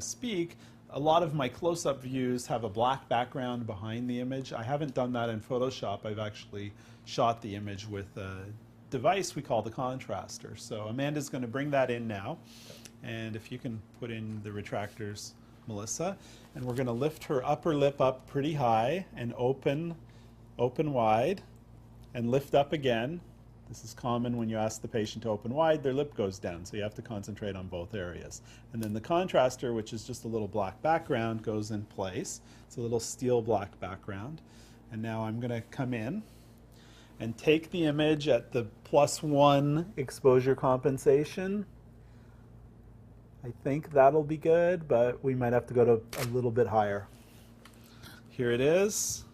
speak, a lot of my close-up views have a black background behind the image. I haven't done that in Photoshop. I've actually shot the image with a device we call the contraster. So Amanda's going to bring that in now. And if you can put in the retractors, Melissa. And we're going to lift her upper lip up pretty high and open wide, and lift up again. This is common when you ask the patient to open wide, their lip goes down, so you have to concentrate on both areas. And then the contraster, which is just a little black background, goes in place. It's a little steel black background. And now I'm going to come in and take the image at the +1 exposure compensation. I think that'll be good, but we might have to go to a little bit higher. Here it is.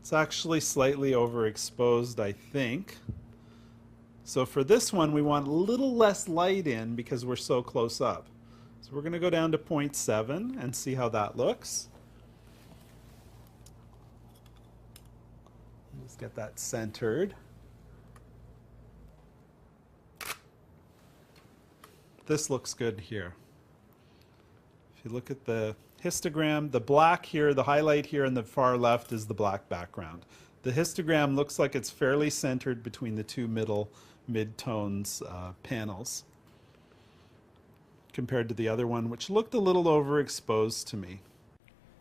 It's actually slightly overexposed, I think. So for this one, we want a little less light in because we're so close up. So we're going to go down to 0.7 and see how that looks. Let's get that centered. This looks good here. If you look at the histogram, the black here, the highlight here in the far left is the black background. The histogram looks like it's fairly centered between the two mid-tones panels compared to the other one, which looked a little overexposed to me.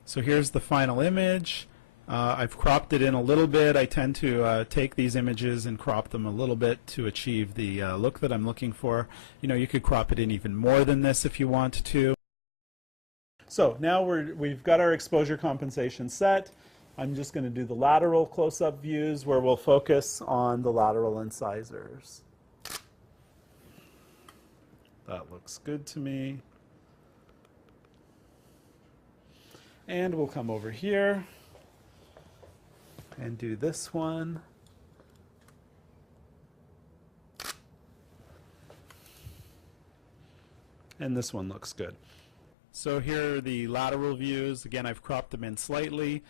So here's the final image. I've cropped it in a little bit. I tend to take these images and crop them a little bit to achieve the look that I'm looking for. You know, you could crop it in even more than this if you want to. So now we've got our exposure compensation set. I'm just going to do the lateral close-up views where we'll focus on the lateral incisors. That looks good to me. And we'll come over here and do this one. And this one looks good. So here are the lateral views. Again, I've cropped them in slightly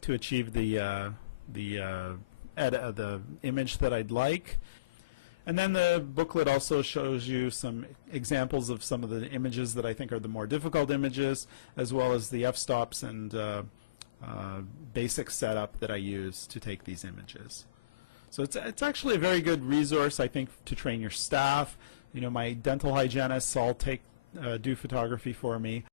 to achieve the image that I'd like. And then the booklet also shows you some examples of some of the images that I think are the more difficult images, as well as the f-stops and basic setup that I use to take these images. So it's actually a very good resource, I think, to train your staff. You know, my dental hygienists all do photography for me.